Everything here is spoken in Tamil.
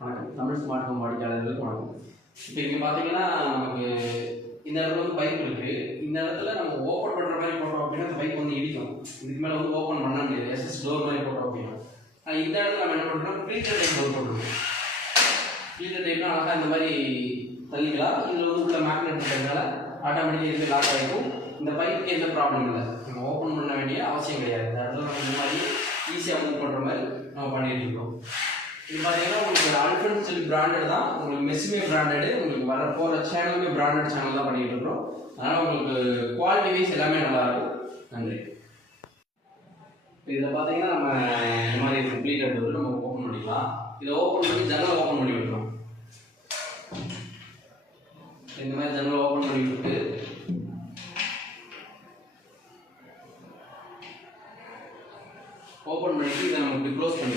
வணக்கம். தமிழ் ஸ்மார்ட் ஹோம் வாடிக்கையாளர்களுக்கு வணக்கம். இப்போ இங்கே பார்த்தீங்கன்னா நமக்கு இந்த இடத்துல வந்து பைப் இருக்கு. இந்த இடத்துல நம்ம ஓப்பன் பண்ணுற மாதிரி போட்டோம் அப்படின்னா அந்த பைப் வந்து இடிக்கும். இதுக்கு மேலே வந்து ஓப்பன் பண்ண முடியாது. எஸ்எஸ் டோர் மாதிரி போட்டோம் அப்படின்னா. இந்த இடத்துல நம்ம என்ன பண்ணுறோம் ஃபில்டர் டைப் டோர் போட்டுருக்கோம். ஃபில்டர் டைப்னா அழகாக இந்த மாதிரி தள்ளிக்கலாம். இதில் வந்து உள்ள மேக்னெட் இருக்கிறதுனால ஆட்டோமேட்டிக்காக இது லாக் ஆகிக்கும் இந்த பைப்புக்கு எந்த ப்ராப்ளம் இல்லை. நம்ம ஓப்பன் பண்ண வேண்டிய அவசியம் கிடையாது. இந்த இடத்துல நம்ம இந்த மாதிரி ஈஸியாக மூவ் பண்ணுற மாதிரி நம்ம பண்ணிட்டு இருக்கோம். இது பார்த்தீங்கன்னா உங்களுக்கு அல்ஃபன் ஸ்டில் பிராண்டட் தான். உங்களுக்கு மெஸ்ஸுமே பிராண்டடு உங்களுக்கு வர போகிற சேனலுமே பிராண்டட் சேனல் தான் பண்ணிகிட்டு இருக்கிறோம். அதனால் உங்களுக்கு குவாலிட்டி வைஸ் எல்லாமே நல்லாயிருக்கும் நன்றி. இதை பார்த்தீங்கன்னா நம்ம இந்த மாதிரி கம்ப்ளீட் வந்து நம்ம ஓப்பன் பண்ணிக்கலாம். இதை ஓப்பன் பண்ணி ஜன்னல் ஓப்பன் பண்ணி விட்டுரும் இந்த மாதிரி ஜன்னல் ஓப்பன் பண்ணி விட்டு ஓப்பன் பண்ணிட்டு இதை நம்ம இப்படி க்ளோஸ் பண்ணி